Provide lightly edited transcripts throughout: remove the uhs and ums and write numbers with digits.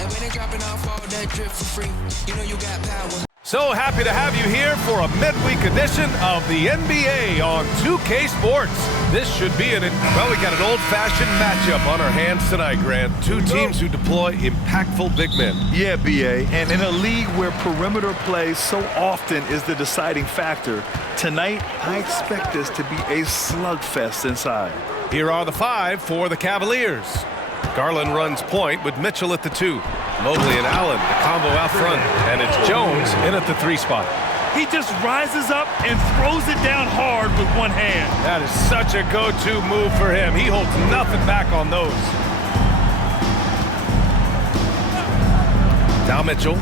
And when they dropping off all that drip for free, you know you got power. So happy to have you here for a midweek edition of the NBA on 2K Sports. This should be well, we got an old-fashioned matchup on our hands tonight, Grant. Two teams who deploy impactful big men. Yeah, B.A., and in a league where perimeter play so often is the deciding factor, tonight I expect this to be a slugfest inside. Here are the five for the Cavaliers. Garland runs point with Mitchell at the 2. Mobley and Allen, the combo out front. And it's Jones in at the 3 spot. He just rises up and throws it down hard with one hand. That is such a go-to move for him. He holds nothing back on those. Now Mitchell.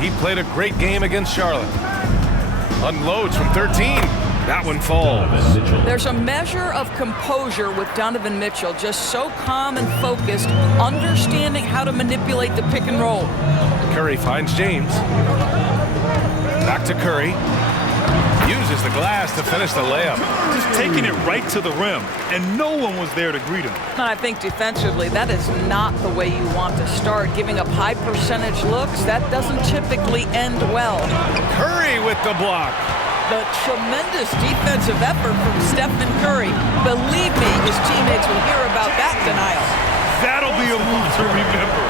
He played a great game against Charlotte. Unloads from 13. That one falls. There's a measure of composure with Donovan Mitchell, just so calm and focused, understanding how to manipulate the pick and roll. Curry finds James. Back to Curry. Uses the glass to finish the layup. Just taking it right to the rim, and no one was there to greet him. And I think defensively, that is not the way you want to start. Giving up high percentage looks, that doesn't typically end well. Curry with the block. The tremendous defensive effort from Stephen Curry. Believe me, his teammates will hear about that denial. That'll be a move to remember.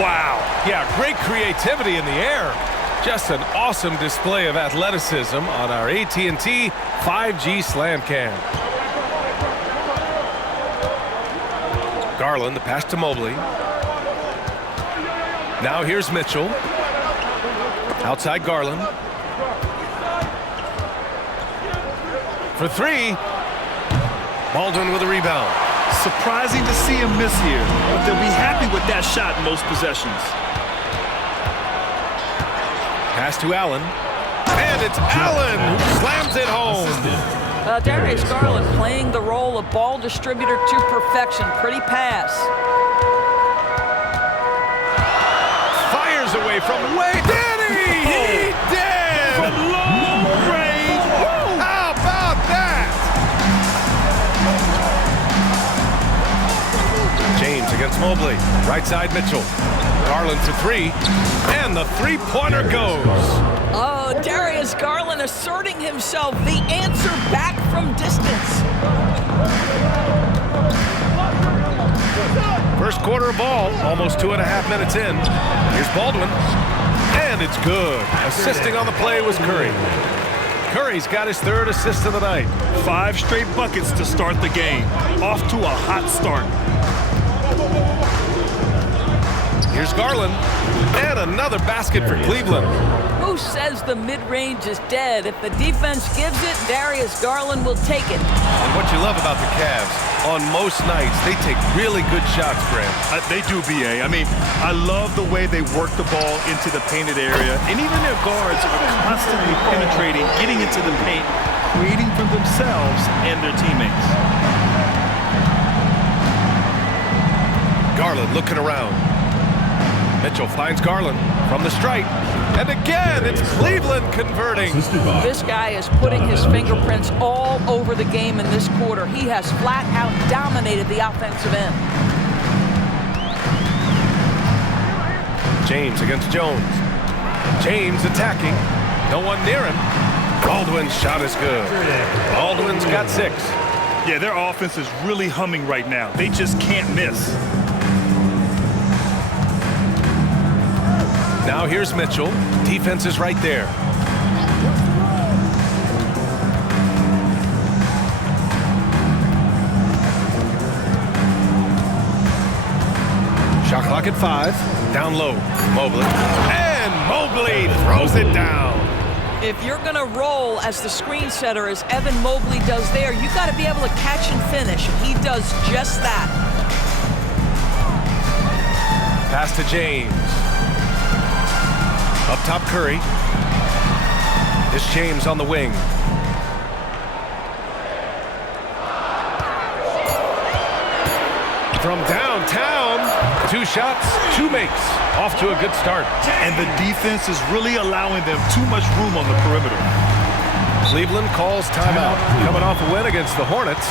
Wow. Yeah, great creativity in the air. Just an awesome display of athleticism on our AT&T 5G Slam Cam. Garland, the pass to Mobley. Now here's Mitchell. Outside Garland. For 3. Baldwin with a rebound. Surprising to see him miss here, but they'll be happy with that shot in most possessions. Pass to Allen. And it's Allen who slams it home. Darius Garland playing the role of ball distributor to perfection. Pretty pass. Fires away from way. Did he? He did! From long range. Woo! How about that? James against Mobley. Right side Mitchell. Garland for 3. And the three-pointer goes. Oh, Darius Garland asserting himself. The answer back from distance. First quarter ball, almost 2.5 minutes in. Here's Baldwin. And it's good. Assisting on the play was Curry. Curry's got his 3rd assist of the night. 5 straight buckets to start the game. Off to a hot start. Here's Garland. And another basket for Cleveland. Who says the mid-range is dead? If the defense gives it, Darius Garland will take it. And what you love about the Cavs, on most nights, they take really good shots, Grant. They do, B.A. I mean, I love the way they work the ball into the painted area. And even their guards are constantly penetrating, getting into the paint, creating for themselves and their teammates. Garland looking around. Mitchell finds Garland from the stripe. And again, it's Cleveland converting. This guy is putting his fingerprints all over the game in this quarter. He has flat out dominated the offensive end. James against Jones. James attacking. No one near him. Baldwin's shot is good. Baldwin's got 6. Yeah, their offense is really humming right now. They just can't miss. Now here's Mitchell. Defense is right there. Shot clock at 5. Down low. Mobley. And Mobley throws it down. If you're going to roll as the screen setter as Evan Mobley does there, you got to be able to catch and finish. He does just that. Pass to James. Up top, Curry. It's James on the wing. From downtown, 2 shots, 2 makes. Off to a good start. And the defense is really allowing them too much room on the perimeter. Cleveland calls timeout. Coming off a win against the Hornets.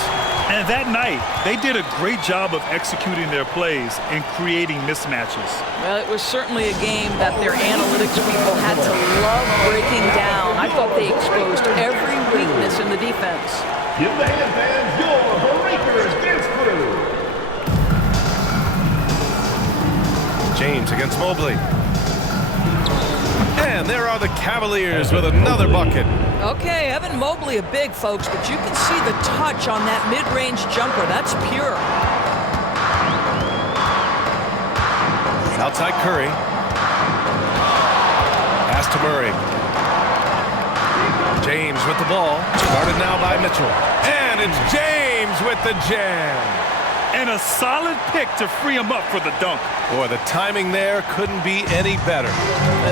And that night, they did a great job of executing their plays and creating mismatches. Well, it was certainly a game that their analytics people had to love breaking down. I thought they exposed every weakness in the defense. Give the fans your Breakers dance crew. James against Mobley. And there are the Cavaliers with another bucket. Okay, Evan Mobley a big, folks, but you can see the touch on that mid-range jumper. That's pure. Outside Curry. Pass to Murray. James with the ball. Guarded now by Mitchell. And it's James with the jam. And a solid pick to free him up for the dunk. Boy, the timing there couldn't be any better.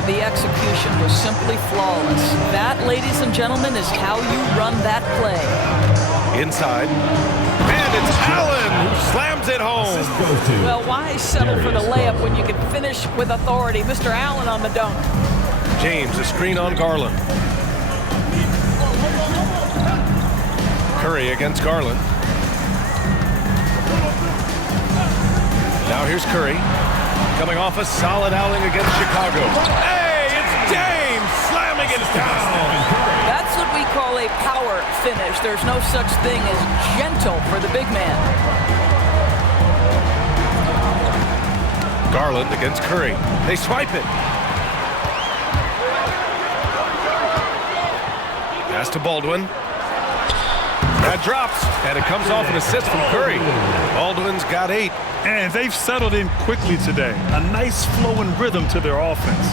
The execution was simply flawless. That, ladies and gentlemen, is how you run that play. Inside. And it's Allen who slams it home. Well, why settle for the layup when you can finish with authority? Mr. Allen on the dunk. James, a screen on Garland. Curry against Garland. Now here's Curry, coming off a solid outing against Chicago. Hey, it's James slamming it down. That's what we call a power finish. There's no such thing as gentle for the big man. Garland against Curry. They swipe it. Pass to Baldwin. That drops, and it comes off an assist from Curry. Baldwin's got 8. And they've settled in quickly today. A nice flowing rhythm to their offense.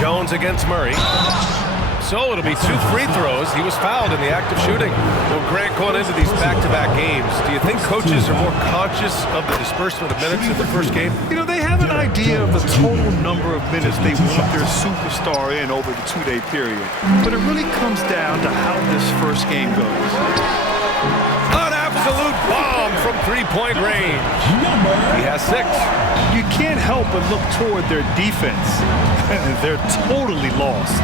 Jones against Murray. So it'll be 2 free throws. He was fouled in the act of shooting. Well, Grant, going into these back-to-back games, do you think coaches are more conscious of the disbursement of minutes in the first game? You know, they have an idea of the total number of minutes they want their superstar in over the 2-day period. But it really comes down to how this first game goes. An absolute bomb from three-point range. He has 6. You can't help but look toward their defense. They're totally lost.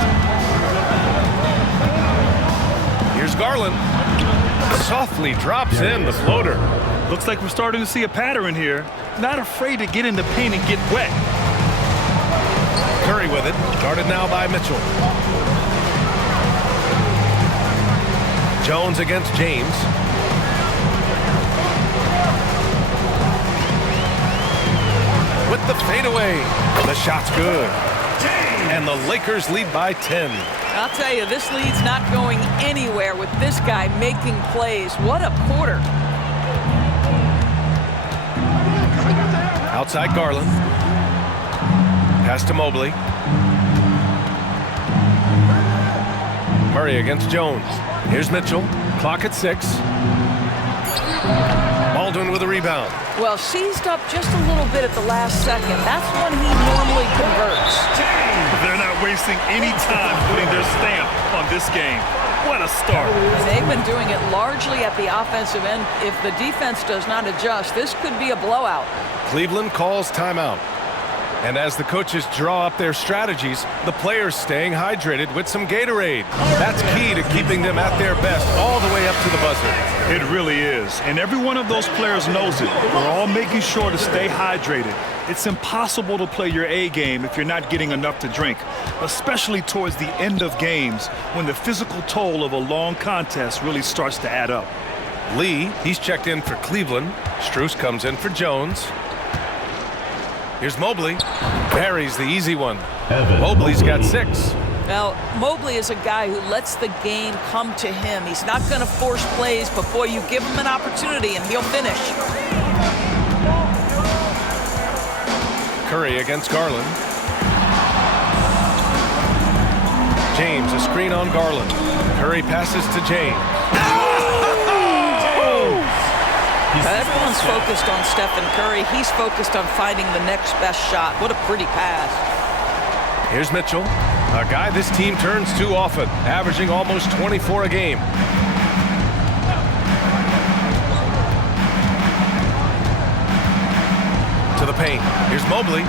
Here's Garland. Softly drops in the floater. Looks like we're starting to see a pattern here. Not afraid to get in the paint and get wet. Curry with it. Guarded now by Mitchell. Jones against James. With the fadeaway. The shot's good. And the Lakers lead by 10. I'll tell you, this lead's not going anywhere with this guy making plays. What a quarter. Outside Garland. Pass to Mobley. Murray against Jones. Here's Mitchell. Clock at 6. Baldwin with a rebound. Well, seized up just a little bit at the last second. That's when he normally converts. They're not wasting any time putting their stamp on this game. What a start. They've been doing it largely at the offensive end. If the defense does not adjust, this could be a blowout. Cleveland calls timeout. And as the coaches draw up their strategies, the players staying hydrated with some Gatorade. That's key to keeping them at their best all the way up to the buzzer. It really is. And every one of those players knows it. We're all making sure to stay hydrated. It's impossible to play your A game if you're not getting enough to drink, especially towards the end of games when the physical toll of a long contest really starts to add up. Lee, he's checked in for Cleveland. Strus comes in for Jones. Here's Mobley. Buries the easy one. Mobley's got 6. Now, Mobley is a guy who lets the game come to him. He's not going to force plays, but boy, you give him an opportunity and he'll finish. Curry against Garland. James, a screen on Garland. Curry passes to James. Everyone's focused on Stephen Curry. He's focused on finding the next best shot. What a pretty pass. Here's Mitchell, a guy this team turns to often, averaging almost 24 a game. To the paint. Here's Mobley.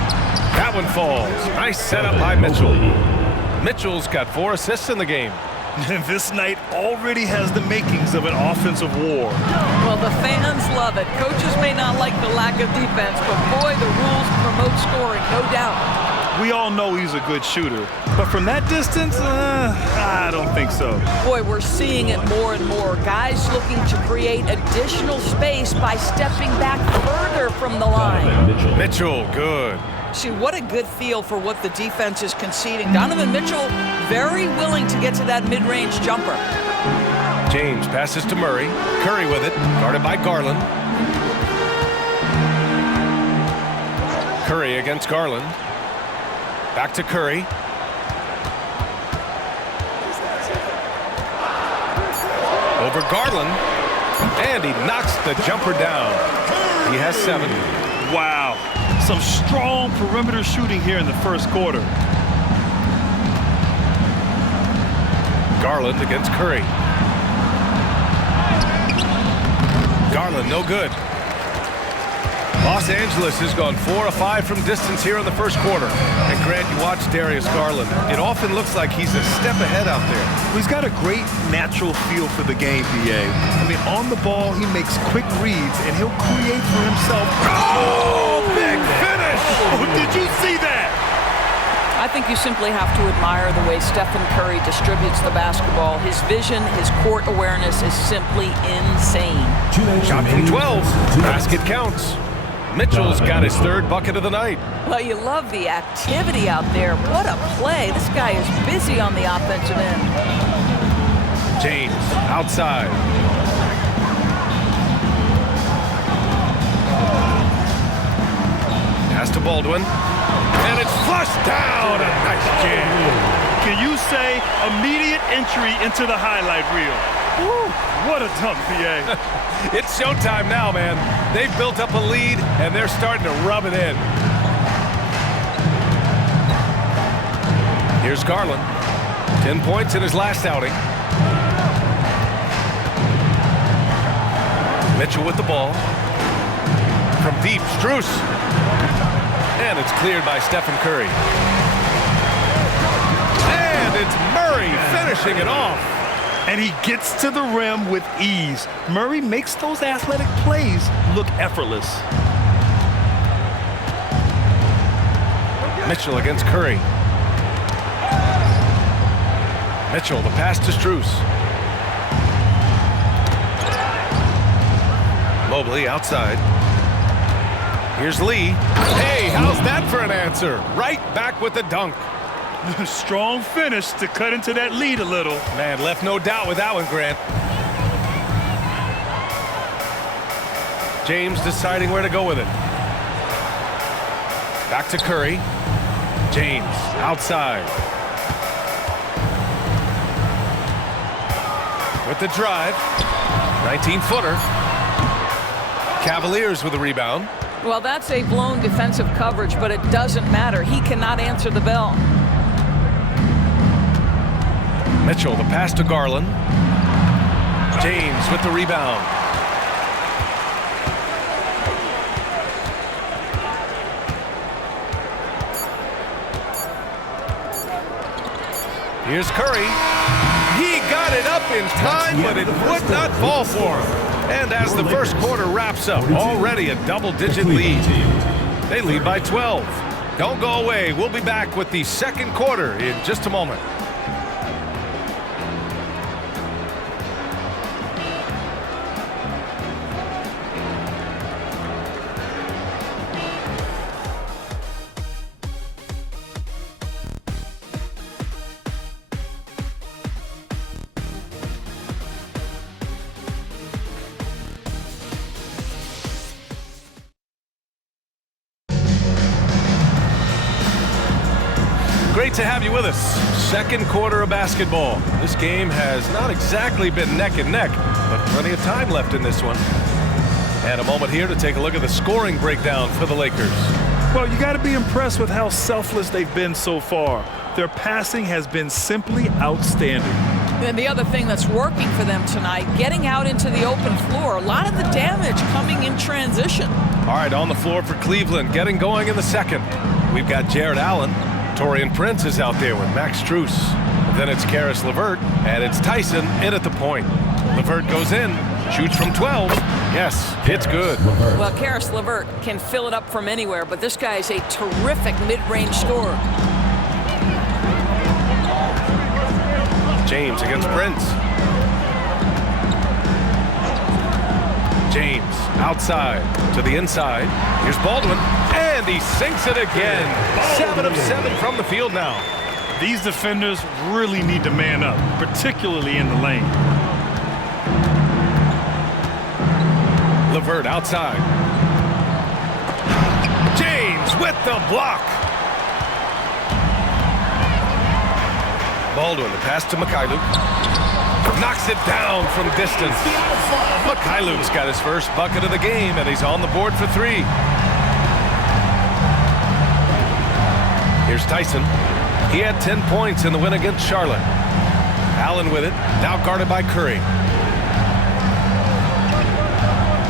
That one falls. Nice setup by Mitchell. Mitchell's got 4 assists in the game. And this night already has the makings of an offensive war. Well, the fans love it. Coaches may not like the lack of defense, but boy, the rules promote scoring, no doubt. We all know he's a good shooter, but from that distance, I don't think so. Boy, we're seeing it more and more. Guys looking to create additional space by stepping back further from the line. Mitchell, good. See, what a good feel for what the defense is conceding. Donovan Mitchell very willing to get to that mid-range jumper. James passes to Murray. Curry with it, guarded by Garland. Curry against Garland. Back to Curry. Over Garland. And he knocks the jumper down. He has 7. Wow. Some strong perimeter shooting here in the first quarter. Garland against Curry. Garland, no good. Los Angeles has gone 4 of 5 from distance here in the first quarter. And Grant, you watch Darius Garland. It often looks like he's a step ahead out there. He's got a great natural feel for the game, BA. I mean, on the ball, he makes quick reads, and he'll create for himself. Oh, big finish! Oh, did you see that? I think you simply have to admire the way Stephen Curry distributes the basketball. His vision, his court awareness is simply insane. Shot from 12. Basket counts. Mitchell's got his 3rd bucket of the night. Well, you love the activity out there. What a play. This guy is busy on the offensive end. James outside. Pass to Baldwin. And it's flushed down. A nice jam. Can you say immediate entry into the highlight reel? Woo, what a dunk, PA. It's showtime now, man. They've built up a lead, and they're starting to rub it in. Here's Garland. 10 points in his last outing. Mitchell with the ball. From deep, Strus. And it's cleared by Stephen Curry. And it's Murray finishing it off. And he gets to the rim with ease. Murray makes those athletic plays look effortless. Mitchell against Curry. Mitchell, the pass to Strus. Mobley outside. Here's Lee. Hey, how's that for an answer? Right back with the dunk. Strong finish to cut into that lead a little. Man, left no doubt with that one, Grant. James deciding where to go with it. Back to Curry. James outside. With the drive. 19-footer. Cavaliers with the rebound. Well, that's a blown defensive coverage, but it doesn't matter. He cannot answer the bell. Mitchell, the pass to Garland. James with the rebound. Here's Curry. He got it up in time, but it would not fall for him. And as the first quarter wraps up, already a double-digit lead. They lead by 12. Don't go away. We'll be back with the second quarter in just a moment. Great to have you with us. Second quarter of basketball. This game has not exactly been neck and neck, but plenty of time left in this one. And a moment here to take a look at the scoring breakdown for the Lakers. Well, you got to be impressed with how selfless they've been so far. Their passing has been simply outstanding. And the other thing that's working for them tonight, getting out into the open floor. A lot of the damage coming in transition. All right, on the floor for Cleveland, getting going in the second. We've got Jared Allen. Torian Prince is out there with Max Strus. Then it's Karis LeVert, and it's Tyson in at the point. LeVert goes in, shoots from 12. Yes, it's good. Well, Karis LeVert can fill it up from anywhere, but this guy is a terrific mid-range scorer. James against Prince. James outside to the inside. Here's Baldwin, and he sinks it again. 7 of 7 from the field now. These defenders really need to man up, particularly in the lane. LeVert outside. James with the block. Baldwin, the pass to Mikhailuk. Knocks it down from distance. Mikhailuk's got his first bucket of the game, and he's on the board for 3. Here's Tyson. He had 10 points in the win against Charlotte. Allen with it, now guarded by Curry.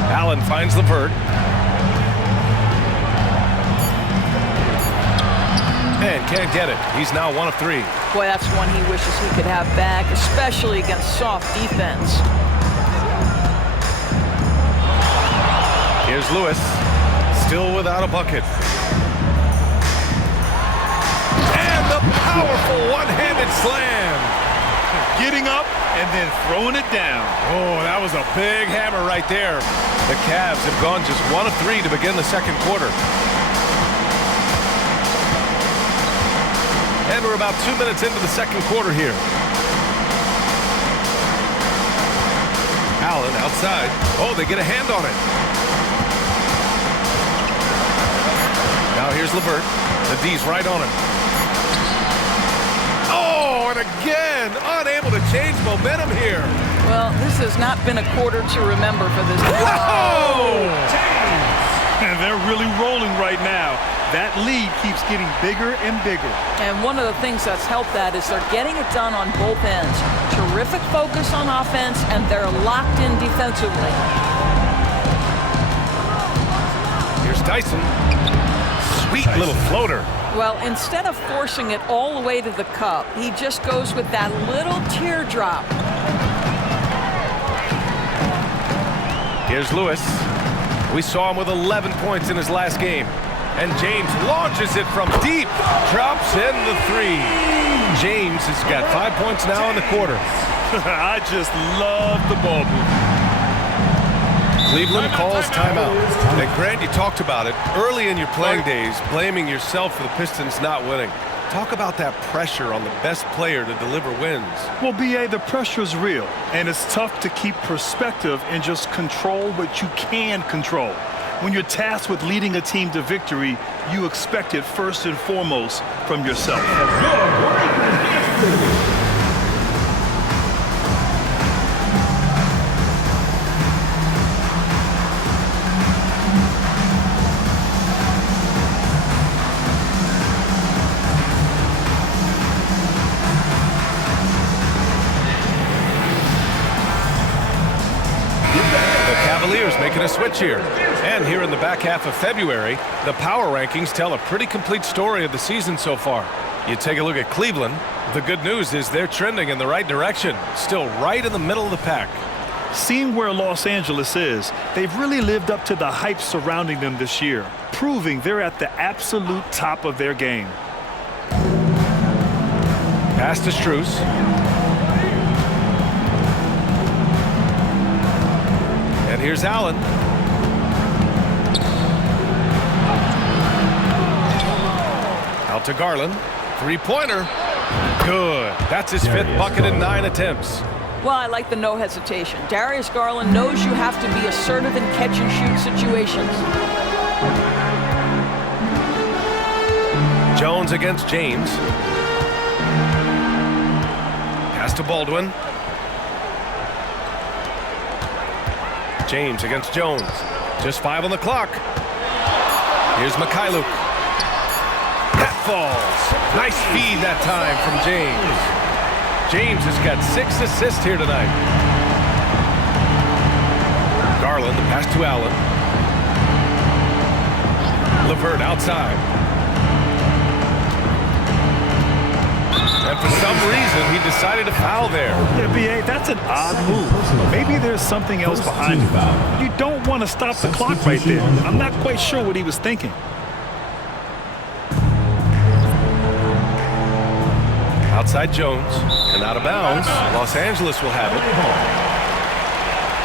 Allen finds LeVert. And can't get it. He's now 1 of 3. Boy, that's one he wishes he could have back, especially against soft defense. Here's Lewis, still without a bucket. And the powerful one-handed slam. Getting up and then throwing it down. Oh, that was a big hammer right there. The Cavs have gone just 1 of 3 to begin the second quarter. And we're about 2 minutes into the second quarter here. Allen outside. Oh, they get a hand on it. Now here's LeVert. The D's right on him. Oh, and again, unable to change momentum here. Well, this has not been a quarter to remember for this team. Oh! And they're really rolling right now. That lead keeps getting bigger and bigger. And one of the things that's helped that is they're getting it done on both ends. Terrific focus on offense, and they're locked in defensively. Here's Tyson. Sweet little floater. Well, instead of forcing it all the way to the cup, he just goes with that little teardrop. Here's Lewis. We saw him with 11 points in his last game. And James launches it from deep. Drops in the 3. James has got 5 points now in the quarter. I just love the ball movement. Cleveland calls timeout. And Grant, you talked about it early in your playing days, blaming yourself for the Pistons not winning. Talk about that pressure on the best player to deliver wins. Well, B.A., the pressure is real, and it's tough to keep perspective and just control what you can control. When you're tasked with leading a team to victory, you expect it first and foremost from yourself. Cavaliers making a switch here. And here in the back half of February, the power rankings tell a pretty complete story of the season so far. You take a look at Cleveland. The good news is they're trending in the right direction, still right in the middle of the pack. Seeing where Los Angeles is, they've really lived up to the hype surrounding them this year, proving they're at the absolute top of their game. Pass to Strus. And here's Allen. Out to Garland. Three-pointer. Good. That's his 5th bucket in 9 attempts. Well, I like the no hesitation. Darius Garland knows you have to be assertive in catch-and-shoot situations. Jones against James. Pass to Baldwin. James against Jones. Just 5 on the clock. Here's Mikhailuk. That falls. Nice feed that time from James. James has got 6 assists here tonight. Garland, the pass to Allen. LeVert outside. And for some reason, he decided to foul there. Yeah, B.A., that's an odd move. Maybe there's something else behind it. You don't want to stop the clock right there. I'm not quite sure what he was thinking. Outside Jones, and out of bounds. Los Angeles will have it.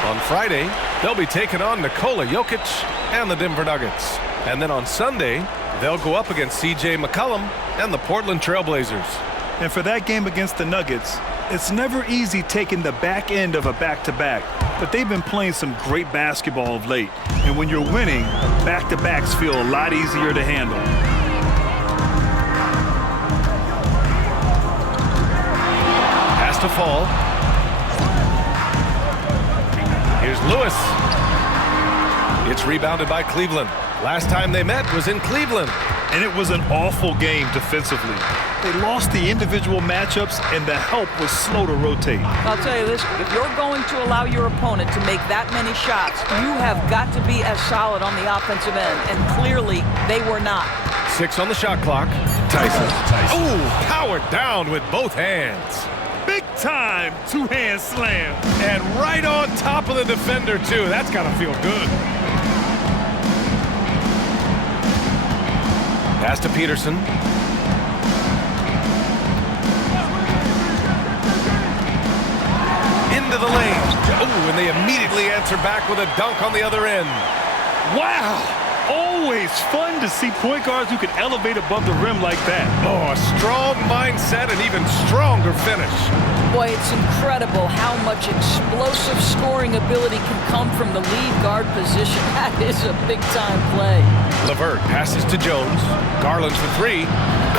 On Friday, they'll be taking on Nikola Jokic and the Denver Nuggets. And then on Sunday, they'll go up against C.J. McCollum and the Portland Trailblazers. And for that game against the Nuggets, it's never easy taking the back end of a back-to-back, but they've been playing some great basketball of late. And when you're winning, back-to-backs feel a lot easier to handle. Has to fall. Here's Lewis. It's rebounded by Cleveland. Last time they met was in Cleveland. And it was an awful game defensively. They lost the individual matchups, and the help was slow to rotate. I'll tell you this, if you're going to allow your opponent to make that many shots, you have got to be as solid on the offensive end, and clearly they were not. 6 on the shot clock. Tyson. Ooh, powered down with both hands. Big time two-hand slam. And right on top of the defender, too. That's got to feel good. Pass to Peterson. Into the lane. Oh, and they immediately answer back with a dunk on the other end. Wow! Always fun to see point guards who can elevate above the rim like that. Oh, a strong mindset and even stronger finish. Boy, it's incredible how much explosive scoring ability can come from the lead guard position. That is a big-time play. LeVert passes to Jones. Garland for 3.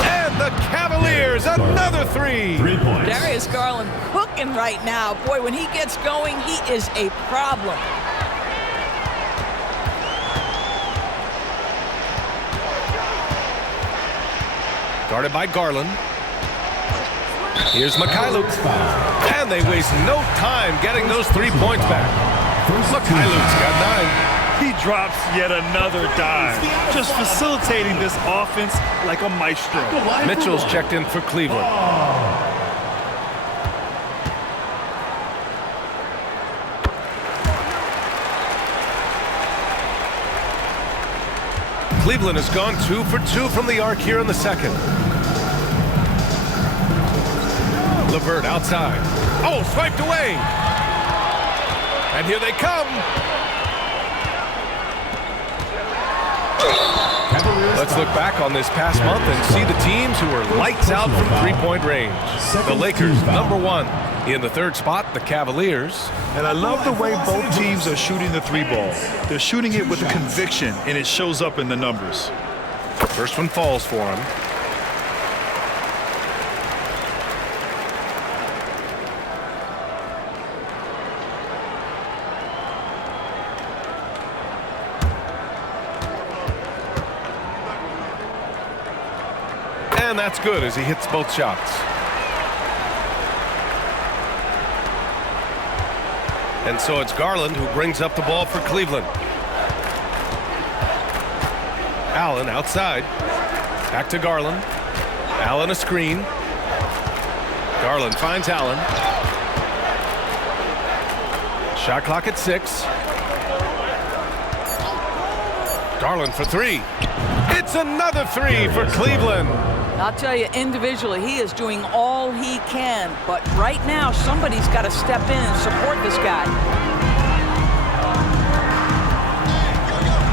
And the Cavaliers, another 3. 3 points. Darius Garland cooking right now. Boy, when he gets going, he is a problem. Guarded by Garland. Here's Mikhailuk. And they waste no time getting those 3 points back. Mikhailuk's got 9. He drops yet another dime, just facilitating this offense like a maestro. Mitchell's checked in for Cleveland. Cleveland has gone 2 for 2 from the arc here in the second. LeVert outside. Oh, swiped away. And here they come. Let's look back on this past month and see the teams who were lights out from three-point range. The Lakers, #1. In the third spot, the Cavaliers. And I love the way both teams are shooting the 3-ball. They're shooting it with conviction, and it shows up in the numbers. First one falls for him. And that's good as he hits both shots. And so it's Garland who brings up the ball for Cleveland. Allen outside. Back to Garland. Allen a screen. Garland finds Allen. Shot clock at 6. Garland for 3. It's another 3 for Cleveland. I'll tell you, individually, he is doing all he can. But right now, somebody's got to step in and support this guy.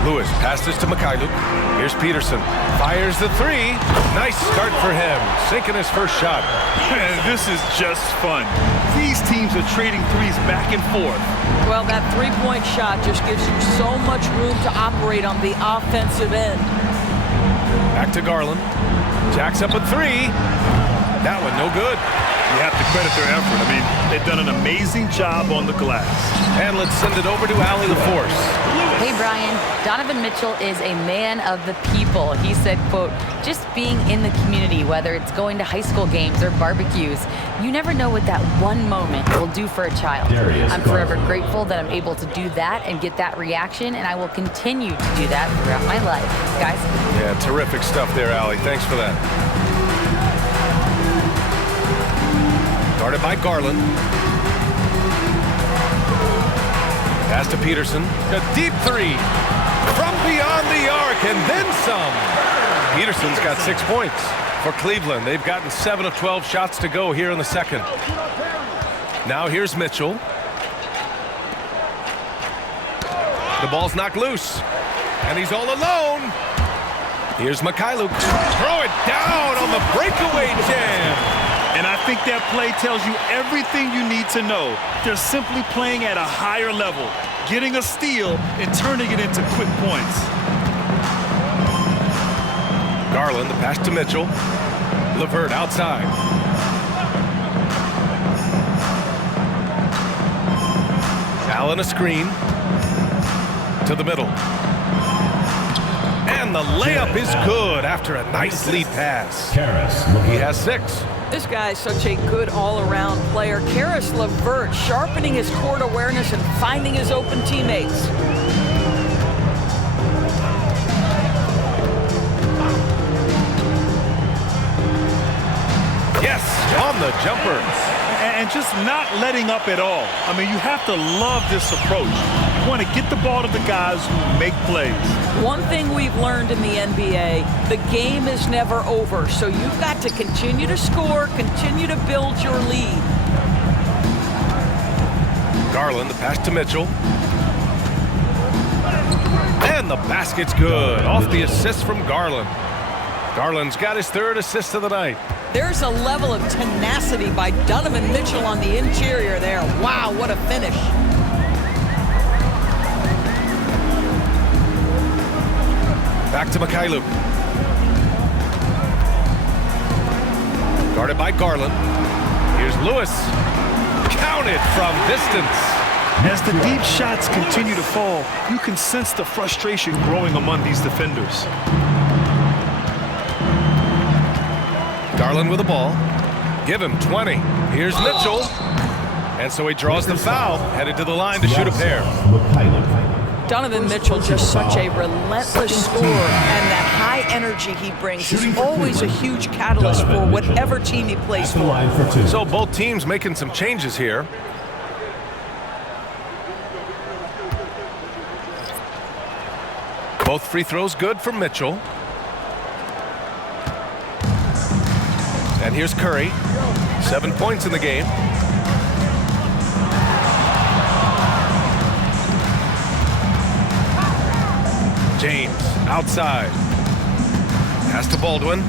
Lewis passes to Mikhailuk. Here's Peterson. Fires the 3. Nice start for him. Sinking his first shot. And this is just fun. These teams are trading threes back and forth. Well, that three-point shot just gives you so much room to operate on the offensive end. Back to Garland. Jacks up a 3. That one no good. You have to credit their effort. I mean, they've done an amazing job on the glass. And let's send it over to Allie LaForce. Hey, Brian. Donovan Mitchell is a man of the people. He said, quote, just being in the community, whether it's going to high school games or barbecues, you never know what that one moment will do for a child. I'm forever grateful that I'm able to do that and get that reaction, and I will continue to do that throughout my life. Guys? Yeah, terrific stuff there, Allie. Thanks for that. Guarded by Garland. Pass to Peterson. A deep three from beyond the arc and then some. Peterson's got 6 points for Cleveland. They've gotten 7 of 12 shots to go here in the second. Now here's Mitchell. The ball's knocked loose, and he's all alone. Here's Mikhailuk. Throw it down on the breakaway jam. And I think that play tells you everything you need to know. They're simply playing at a higher level, getting a steal and turning it into quick points. Garland, the pass to Mitchell. LeVert outside. Allen a screen. To the middle. And the layup is good after a nice lead pass. He has 6. This guy is such a good all-around player. Karis LeVert sharpening his court awareness and finding his open teammates. Yes, on the jumper. And just not letting up at all. I mean, you have to love this approach. You want to get the ball to the guys who make plays. One thing we've learned in the NBA, the game is never over. So you've got to continue to score, continue to build your lead. Garland, the pass to Mitchell. And the basket's good. Off the assist from Garland. Garland's got his 3rd assist of the night. There's a level of tenacity by Donovan Mitchell on the interior there. Wow, what a finish. Back to Mikhailuk. Guarded by Garland. Here's Lewis. Counted from distance. As the deep shots continue to fall, you can sense the frustration growing among these defenders. Garland with the ball. Give him 20. Here's Mitchell. And so he draws the foul, headed to the line to shoot a pair. Donovan Mitchell, just such a relentless scorer, and that high energy he brings is always a huge catalyst for whatever team he plays for. So both teams making some changes here. Both free throws good for Mitchell. And here's Curry. 7 points in the game. James outside. Pass to Baldwin.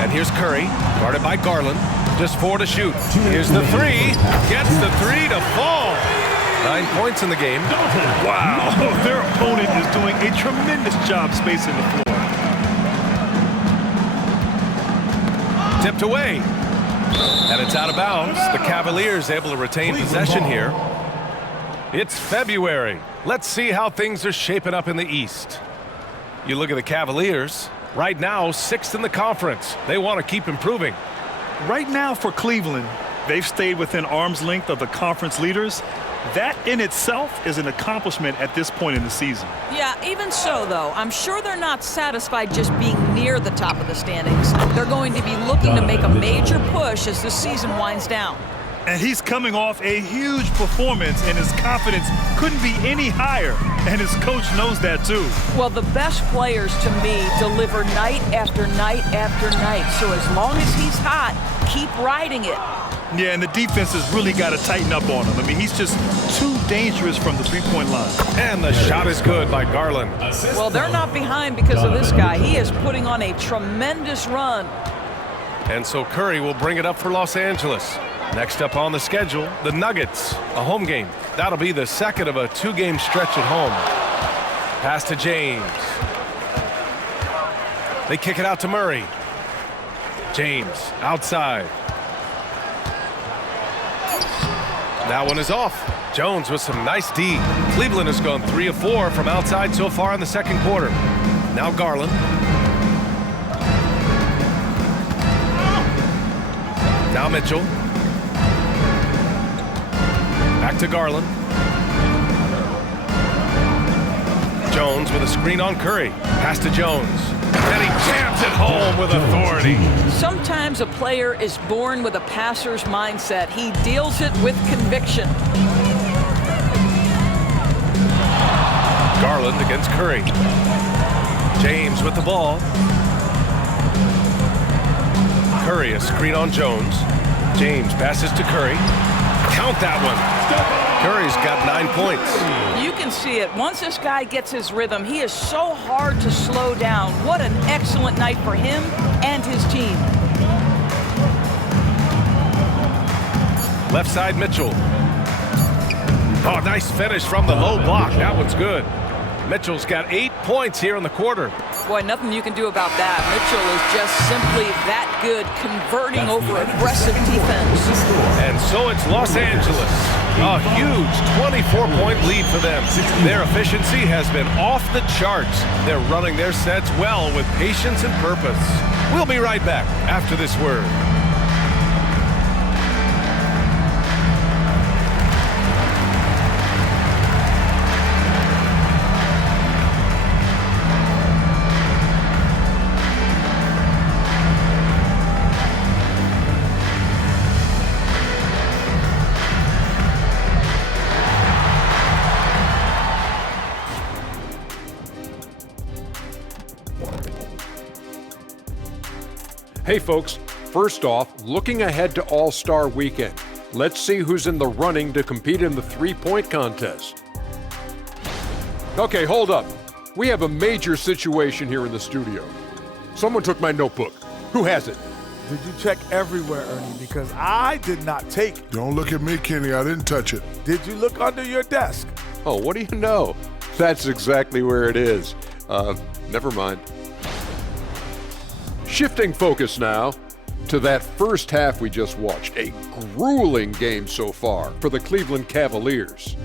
And here's Curry, guarded by Garland. Just 4 to shoot. Here's the 3. Gets the 3 to fall. 9 points in the game. Wow, their opponent is doing a tremendous job spacing the floor. Tipped away. And it's out of bounds. The Cavaliers able to retain possession here. It's February. Let's see how things are shaping up in the East. You look at the Cavaliers. Right now, 6th in the conference. They want to keep improving. Right now for Cleveland, they've stayed within arm's length of the conference leaders. That in itself is an accomplishment at this point in the season. Yeah, even so, though, I'm sure they're not satisfied just being near the top of the standings. They're going to be looking to make a major push as the season winds down. And he's coming off a huge performance, and his confidence couldn't be any higher. And his coach knows that, too. Well, the best players, to me, deliver night after night after night. So as long as he's hot, keep riding it. Yeah, and the defense has really got to tighten up on him. I mean, he's just too dangerous from the three-point line. And the shot is good by Garland. Well, they're not behind because of this guy. He is putting on a tremendous run. And so Curry will bring it up for Los Angeles. Next up on the schedule, the Nuggets, a home game. That'll be the second of a 2-game stretch at home. Pass to James. They kick it out to Murray. James outside. That one is off. Jones with some nice D. Cleveland has gone 3 of 4 from outside so far in the second quarter. Now Garland. Now Mitchell. Back to Garland. Jones with a screen on Curry. Pass to Jones. And he jams it home with authority. Sometimes a player is born with a passer's mindset. He deals it with conviction. Garland against Curry. James with the ball. Curry, a screen on Jones. James passes to Curry. Count that one. Curry's got 9 points. You can see it. Once this guy gets his rhythm, he is so hard to slow down. What an excellent night for him and his team. Left side, Mitchell. Oh, nice finish from the low block. That one's good. Mitchell's got 8 points here in the quarter. Boy, nothing you can do about that. Mitchell is just simply that good, converting over aggressive defense. And so it's Los Angeles. A huge 24-point lead for them. Their efficiency has been off the charts. They're running their sets well with patience and purpose. We'll be right back after this word. Hey folks, first off, looking ahead to All-Star Weekend. Let's see who's in the running to compete in the three-point contest. Okay, hold up. We have a major situation here in the studio. Someone took my notebook. Who has it? Did you check everywhere, Ernie? Because I did not take. Don't look at me, Kenny. I didn't touch it. Did you look under your desk? Oh, what do you know? That's exactly where it is. Never mind. Shifting focus now to that first half we just watched. A grueling game so far for the Cleveland Cavaliers.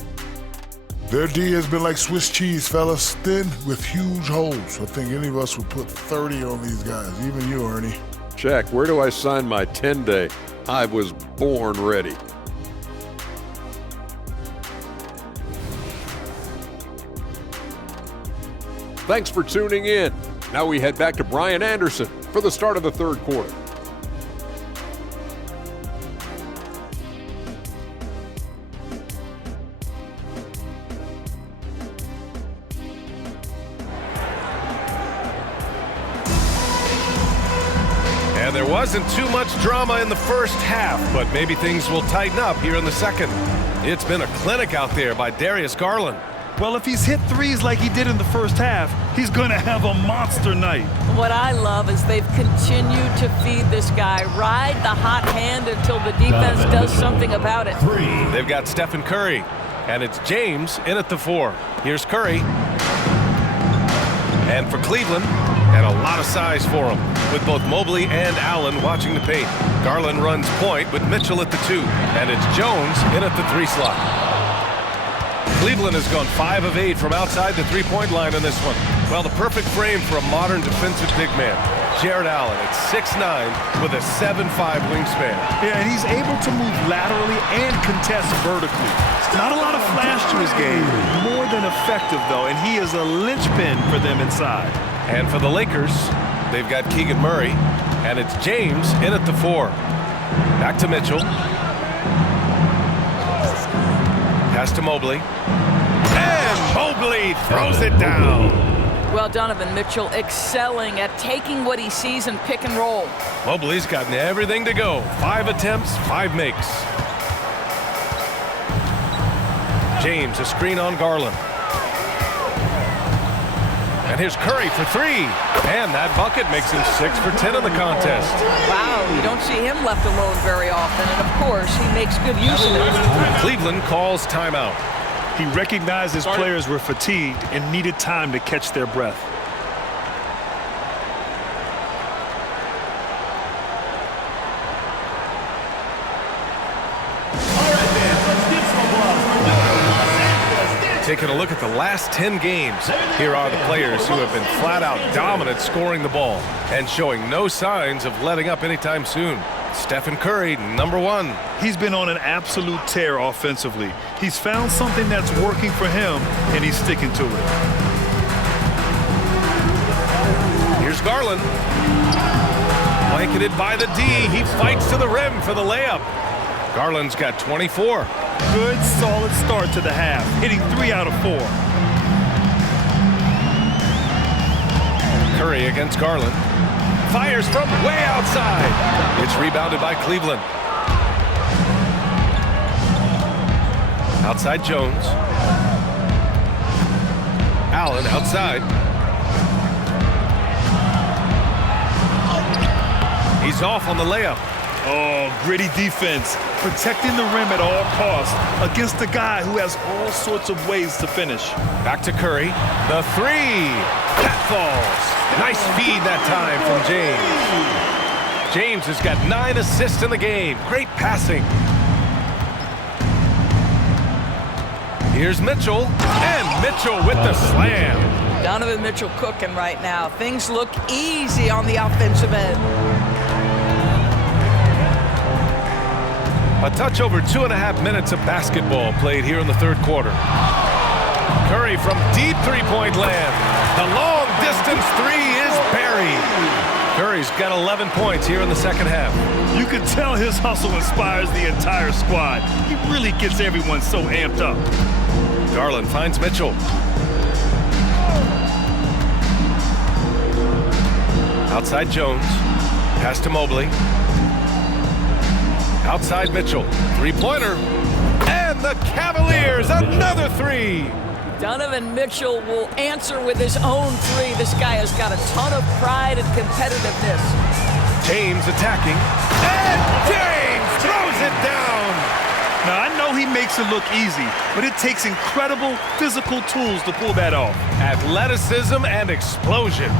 Their D has been like Swiss cheese, fellas. Thin with huge holes. I think any of us would put 30 on these guys, even you, Ernie. Jack, where do I sign my 10-day? I was born ready. Thanks for tuning in. Now we head back to Brian Anderson for the start of the third quarter. And there wasn't too much drama in the first half, but maybe things will tighten up here in the second. It's been a clinic out there by Darius Garland. Well, if he's hit threes like he did in the first half, he's going to have a monster night. What I love is they've continued to feed this guy, ride the hot hand until the defense does something about it. They've got Stephen Curry, and it's James in at the 4. Here's Curry. And for Cleveland, and a lot of size for him, with both Mobley and Allen watching the paint. Garland runs point with Mitchell at the 2, and it's Jones in at the 3 slot. Cleveland has gone 5 of 8 from outside the three-point line in this one. Well, the perfect frame for a modern defensive big man. Jared Allen at 6'9" with a 7'5" wingspan. Yeah, and he's able to move laterally and contest vertically. Not a lot of flash to his game, more than effective though, and he is a linchpin for them inside. And for the Lakers, they've got Keegan Murray, and it's James in at the 4. Back to Mitchell. Pass to Mobley. And Mobley throws it down. Well, Donovan Mitchell excelling at taking what he sees in pick and roll. Mobley's gotten everything to go. 5 attempts, 5 makes. James, a screen on Garland. And here's Curry for 3. And that bucket makes him 6 for 10 in the contest. Wow, you don't see him left alone very often. And of course, he makes good use of it. Cleveland calls timeout. He recognized his players were fatigued and needed time to catch their breath. Taking a look at the last 10 games, here are the players who have been flat-out dominant scoring the ball and showing no signs of letting up anytime soon. Stephen Curry, number 1. He's been on an absolute tear offensively. He's found something that's working for him, and he's sticking to it. Here's Garland. Blanketed by the D. He fights to the rim for the layup. Garland's got 24. Good, solid start to the half, hitting 3 out of 4. Curry against Garland. Fires from way outside. It's rebounded by Cleveland. Outside Jones. Allen outside. He's off on the layup. Oh, gritty defense, protecting the rim at all costs against a guy who has all sorts of ways to finish. Back to Curry. The three. That falls. Nice feed that time from James. James has got 9 assists in the game. Great passing. Here's Mitchell. And Mitchell with the slam. Donovan Mitchell cooking right now. Things look easy on the offensive end. A touch over 2.5 minutes of basketball played here in the third quarter. Curry from deep three-point land. The long distance three is buried. Curry's got 11 points here in the second half. You can tell his hustle inspires the entire squad. He really gets everyone so amped up. Garland finds Mitchell. Outside Jones. Pass to Mobley. Outside Mitchell. Three-pointer. And the Cavaliers, another three. Donovan Mitchell will answer with his own three. This guy has got a ton of pride and competitiveness. James attacking. And James throws it down. Now, I know he makes it look easy, but it takes incredible physical tools to pull that off. Athleticism and explosion.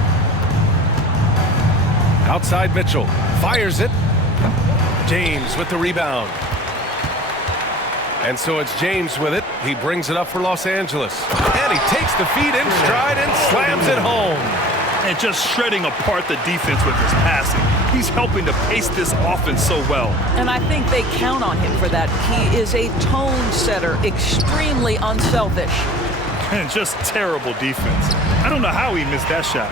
Outside Mitchell. Fires it. James with the rebound. And so it's James with it. He brings it up for Los Angeles. And he takes the feed in stride and slams it home. And just shredding apart the defense with his passing. He's helping to pace this offense so well. And I think they count on him for that. He is a tone setter, extremely unselfish. And just terrible defense. I don't know how he missed that shot.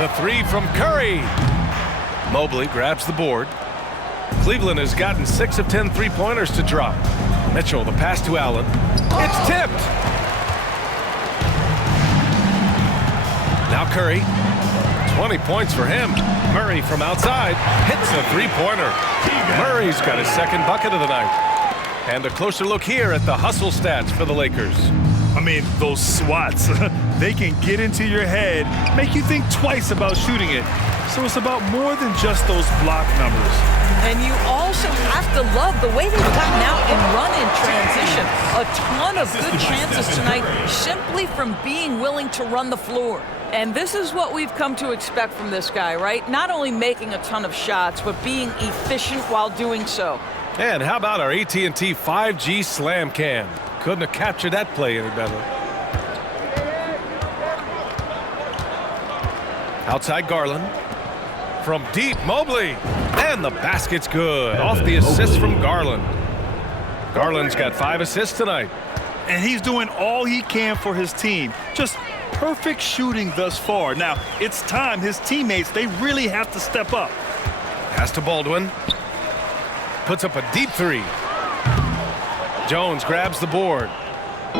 The three from Curry. Mobley grabs the board. Cleveland has gotten 6 of 10 three-pointers to drop. Mitchell, the pass to Allen. It's tipped. Now Curry. 20 points for him. Murray from outside hits the three-pointer. Murray's got his second bucket of the night. And a closer look here at the hustle stats for the Lakers. I mean, those swats, they can get into your head, make you think twice about shooting it. So it's about more than just those block numbers. And you also have to love the way they've gotten out and run in transition. A ton of good chances tonight simply from being willing to run the floor. And this is what we've come to expect from this guy, right? Not only making a ton of shots, but being efficient while doing so. And how about our AT&T 5G Slam Cam? Couldn't have captured that play any better. Outside Garland. From deep, Mobley. And the basket's good. Off the assist from Garland. Garland's got 5 assists tonight. And he's doing all he can for his team. Just perfect shooting thus far. Now, it's time his teammates, they really have to step up. Pass to Baldwin. Puts up a deep three. Jones grabs the board.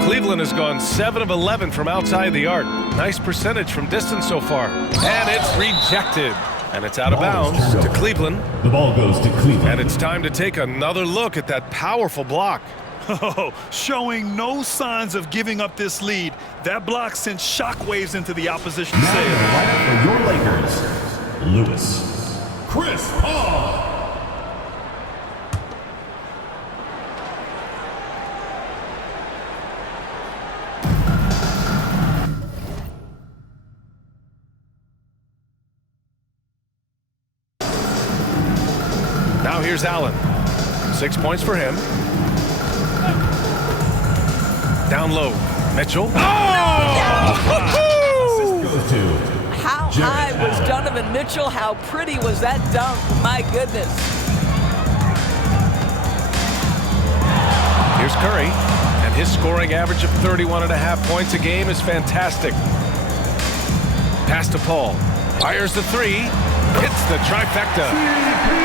Cleveland has gone 7 of 11 from outside the arc. Nice percentage from distance so far. And it's rejected. And it's out of bounds to Cleveland. The ball goes to Cleveland. And it's time to take another look at that powerful block. Oh, showing no signs of giving up this lead. That block sent shockwaves into the opposition Now sail. for your Lakers, Lewis. Chris Paul. Now here's Allen. 6 points for him. Down low. Mitchell. Oh! How high was Donovan Mitchell? How pretty was that dunk? My goodness. Here's Curry. And his scoring average of 31.5 points a game is fantastic. Pass to Paul. Fires the three. Hits the trifecta.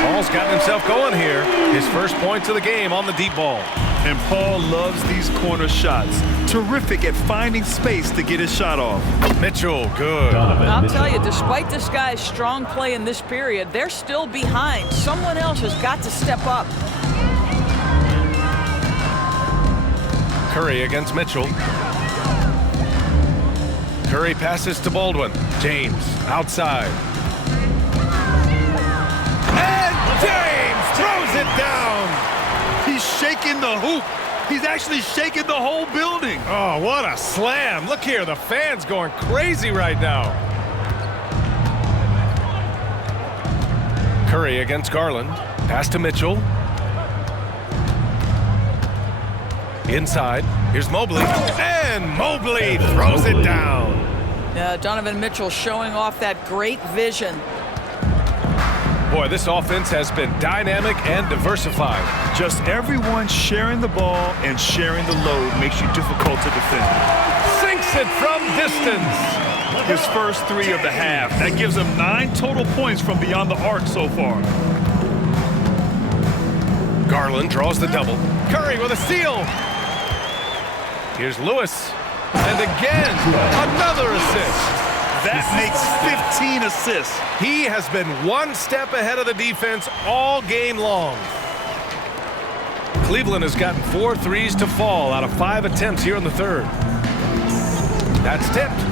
Paul's gotten himself going here. His first points of the game on the deep ball. And Paul loves these corner shots. Terrific at finding space to get his shot off. Mitchell, good. I'll tell you, despite this guy's strong play in this period, they're still behind. Someone else has got to step up. Curry against Mitchell. Curry passes to Baldwin. James outside. And James throws it down. He's shaking the hoop. He's actually shaking the whole building. Oh, what a slam. Look here, the fans going crazy right now. Curry against Garland. Pass to Mitchell. Inside. Here's Mobley. And Mobley throws it down. Donovan Mitchell showing off that great vision. Boy, this offense has been dynamic and diversified. Just everyone sharing the ball and sharing the load makes you difficult to defend. Sinks it from distance. His first three of the half. That gives him 9 total points from beyond the arc so far. Garland draws the double. Curry with a steal. Here's Lewis. And again, another assist. That makes 15 assists. He has been one step ahead of the defense all game long. Cleveland has gotten 4 threes to fall out of 5 attempts here in the third. That's tipped.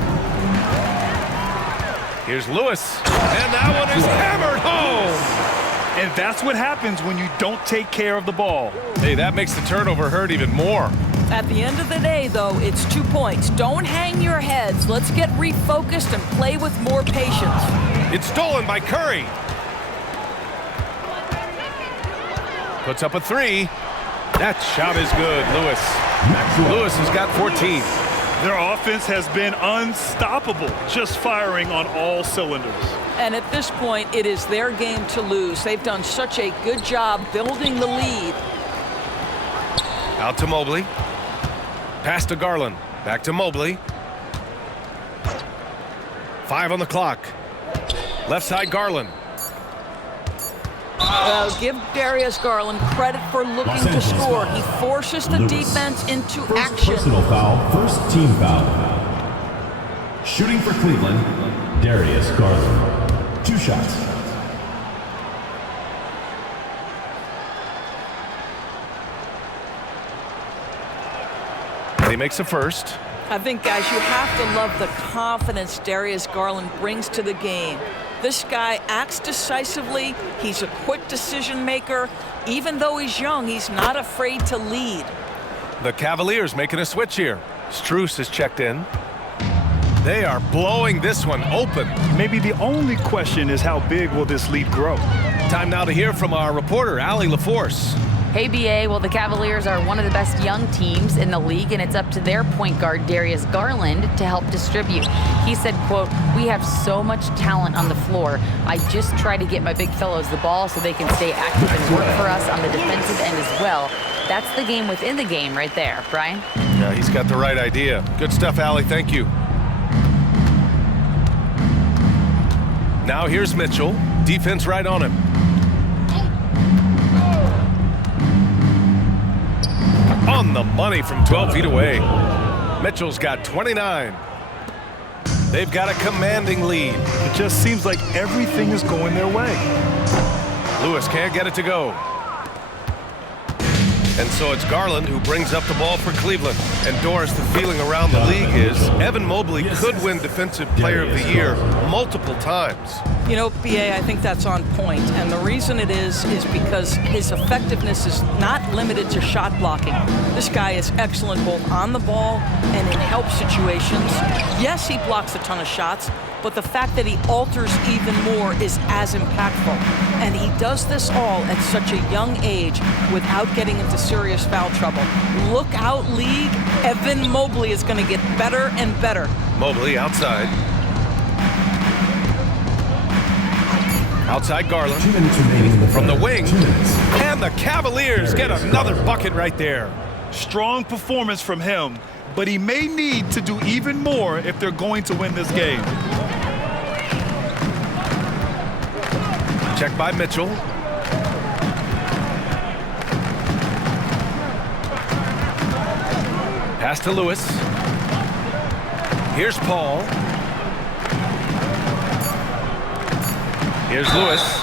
Here's Lewis. And that one is hammered home. And that's what happens when you don't take care of the ball. Hey, that makes the turnover hurt even more. At the end of the day, though, it's 2 points. Don't hang your heads. Let's get refocused and play with more patience. It's stolen by Curry. Puts up a 3. That shot is good, Lewis. Lewis has got 14. Their offense has been unstoppable, just firing on all cylinders. And at this point, it is their game to lose. They've done such a good job building the lead. Out to Mobley. Pass to Garland. Back to Mobley. 5 on the clock. Left side, Garland. Give Darius Garland credit for looking to score. He forces the defense into action. Personal foul, first team foul. Shooting for Cleveland, Darius Garland. 2 shots. He makes a first. I think, guys, you have to love the confidence Darius Garland brings to the game. This guy acts decisively. He's a quick decision maker. Even though he's young, he's not afraid to lead. The Cavaliers making a switch here. Strus is checked in. They are blowing this one open. Maybe the only question is how big will this lead grow? Time now to hear from our reporter, Allie LaForce. Hey, BA. Well, the Cavaliers are one of the best young teams in the league, and it's up to their point guard, Darius Garland, to help distribute. He said, quote, "We have so much talent on the floor. I just try to get my big fellows the ball so they can stay active and work for us on the defensive end as well." That's the game within the game right there, Brian. Yeah, he's got the right idea. Good stuff, Allie. Thank you. Now here's Mitchell. Defense right on him. On the money from 12 feet away. Mitchell's got 29. They've got a commanding lead. It just seems like everything is going their way. Lewis can't get it to go. And so it's Garland who brings up the ball for Cleveland. And Doris, the feeling around the league is Evan Mobley could win Defensive Player of the Year multiple times. You know, BA, I think that's on point. And the reason it is because his effectiveness is not limited to shot blocking. This guy is excellent both on the ball and in help situations. Yes, he blocks a ton of shots, but the fact that he alters even more is as impactful. And he does this all at such a young age without getting into serious foul trouble. Look out, league. Evan Mobley is going to get better and better. Mobley outside. Outside Garland. 2 minutes remaining in the from the third. wing. 2 minutes. And the Cavaliers get another bucket right there. Strong performance from him, but he may need to do even more if they're going to win this game. Check by Mitchell. Pass to Lewis. Here's Paul. Here's Lewis.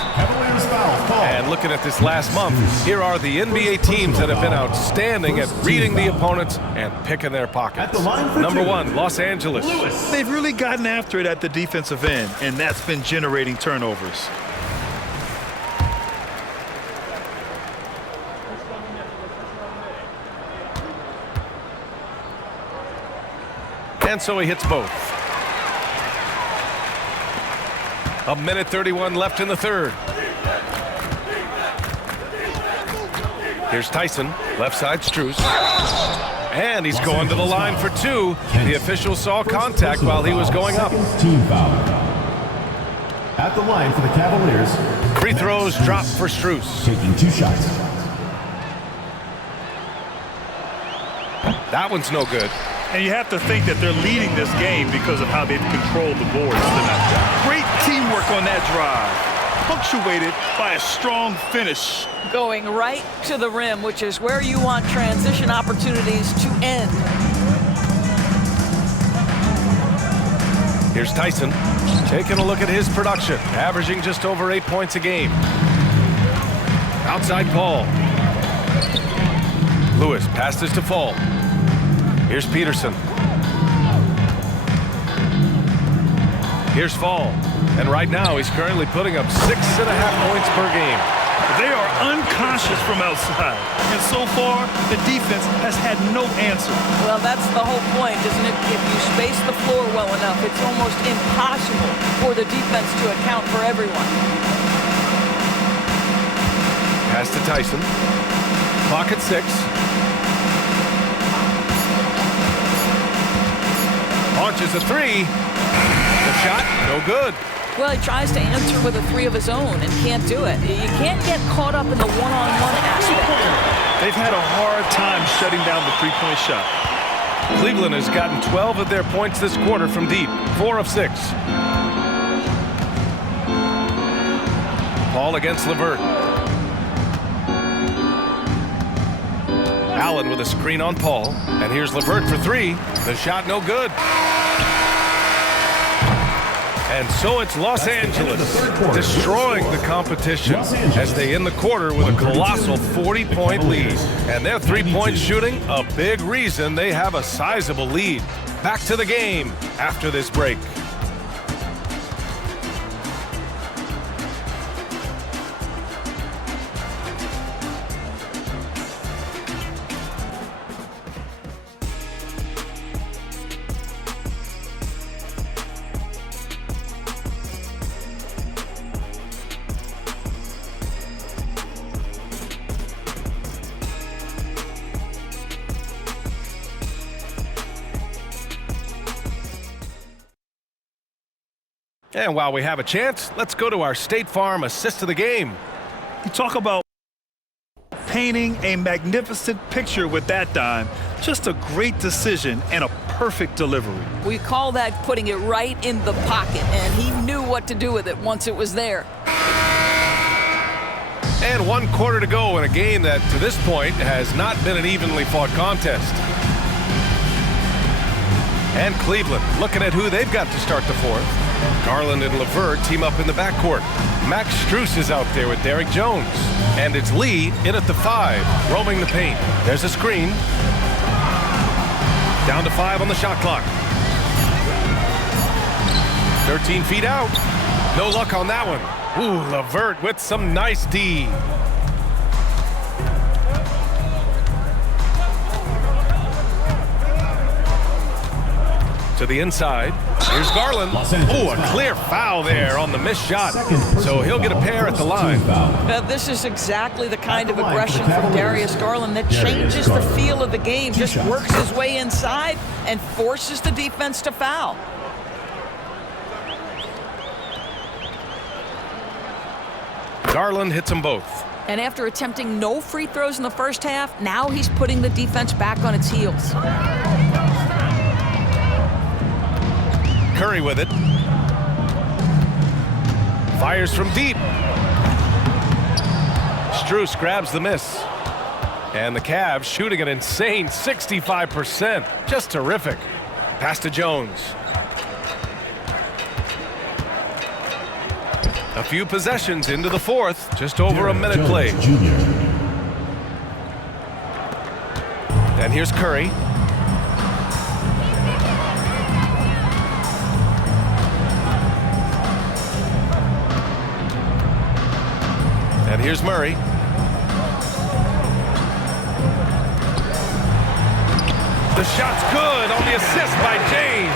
And looking at this last month, here are the NBA teams that have been outstanding at reading the opponents and picking their pockets. Number 1, Los Angeles. They've really gotten after it at the defensive end, and that's been generating turnovers. And so he hits both. 1:31 left in the third. Here's Tyson, left side Strus. And he's going to the line for 2. The official saw contact while he was going up. Team foul. At the line for the Cavaliers. Free throws dropped for Strus. Taking 2 shots. That one's no good. And you have to think that they're leading this game because of how they've controlled the boards tonight. Great teamwork on that drive, punctuated by a strong finish. Going right to the rim, which is where you want transition opportunities to end. Here's Tyson, taking a look at his production, averaging just over 8 points a game. Outside Paul. Lewis passes to Fall. Here's Peterson. Here's Fall. And right now, he's currently putting up 6.5 points per game. They are unconscious from outside. And so far, the defense has had no answer. Well, that's the whole point, isn't it? If you space the floor well enough, it's almost impossible for the defense to account for everyone. Pass to Tyson. Clock at 6. Launches a 3. The shot, no good. Well, he tries to answer with a 3 of his own and can't do it. You can't get caught up in the one-on-one aspect. They've had a hard time shutting down the three-point shot. Cleveland has gotten 12 of their points this quarter from deep, 4 of 6. Paul against LeVert. Allen with a screen on Paul. And here's LeVert for 3. The shot no good. And so it's Los Angeles destroying the competition as they end the quarter with a colossal 40-point lead. And their three-point shooting, a big reason they have a sizable lead. Back to the game after this break. And while we have a chance, let's go to our State Farm assist of the game. You talk about painting a magnificent picture with that dime. Just a great decision and a perfect delivery. We call that putting it right in the pocket, and he knew what to do with it once it was there. And 1 quarter to go in a game that, to this point, has not been an evenly fought contest. And Cleveland looking at who they've got to start the fourth. Garland and LeVert team up in the backcourt. Max Strus is out there with Derrick Jones. And it's Lee in at the 5, roaming the paint. There's a screen. Down to 5 on the shot clock. 13 feet out. No luck on that one. Ooh, LeVert with some nice D. To the inside. Here's Garland. Oh, a clear foul there on the missed shot. So he'll get a pair at the line. This is exactly the kind of aggression from Darius Garland that changes the feel of the game. Just works his way inside and forces the defense to foul. Garland hits them both. And after attempting no free throws in the first half, now he's putting the defense back on its heels. Curry with it. Fires from deep. Strus grabs the miss. And the Cavs shooting an insane 65%. Just terrific. Pass to Jones. A few possessions into the fourth. Just over a minute played. And here's Curry. And here's Murray. The shot's good on the assist by James.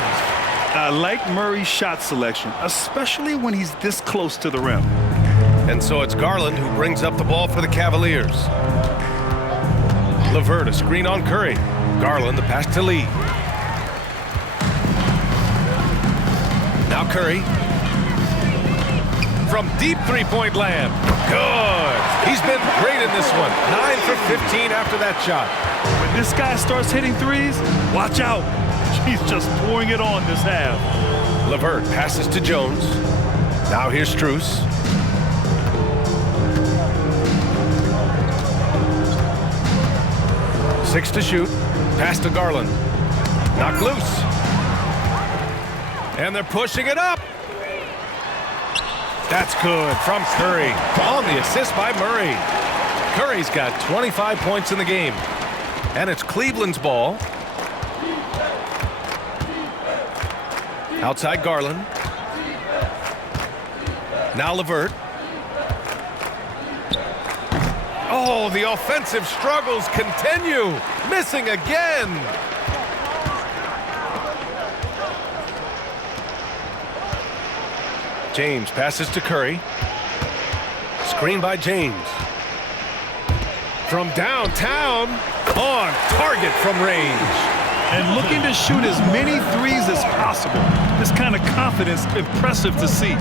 I like Murray's shot selection, especially when he's this close to the rim. And so it's Garland who brings up the ball for the Cavaliers. LeVert, a screen on Curry. Garland, the pass to Lee. Now Curry. From deep three-point land. Good. He's been great in this one. 9 for 15 after that shot. When this guy starts hitting threes, watch out. He's just pouring it on this half. LeVert passes to Jones. Now here's Strus. Six to shoot. Pass to Garland. Knocked loose. And they're pushing it up. That's good from Curry. On the assist by Murray. Curry's got 25 points in the game. And it's Cleveland's ball. Outside Garland. Now LeVert. Oh, the offensive struggles continue. Missing again. James passes to Curry. Screen by James. From downtown, on target from range. And looking to shoot as many threes as possible. This kind of confidence, impressive to see.